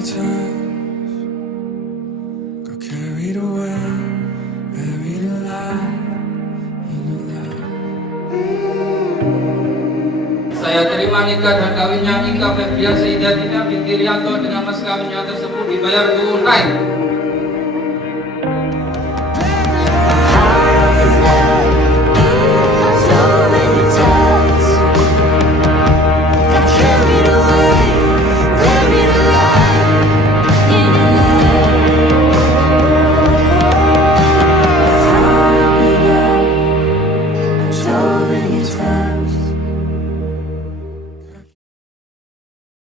your touch, got carried away, buried alive in your love. Saya terima nikah dan kawinnya Ika Febrian Saidatina binti Rianto dengan mas kawinnya tersebut dibayar tunai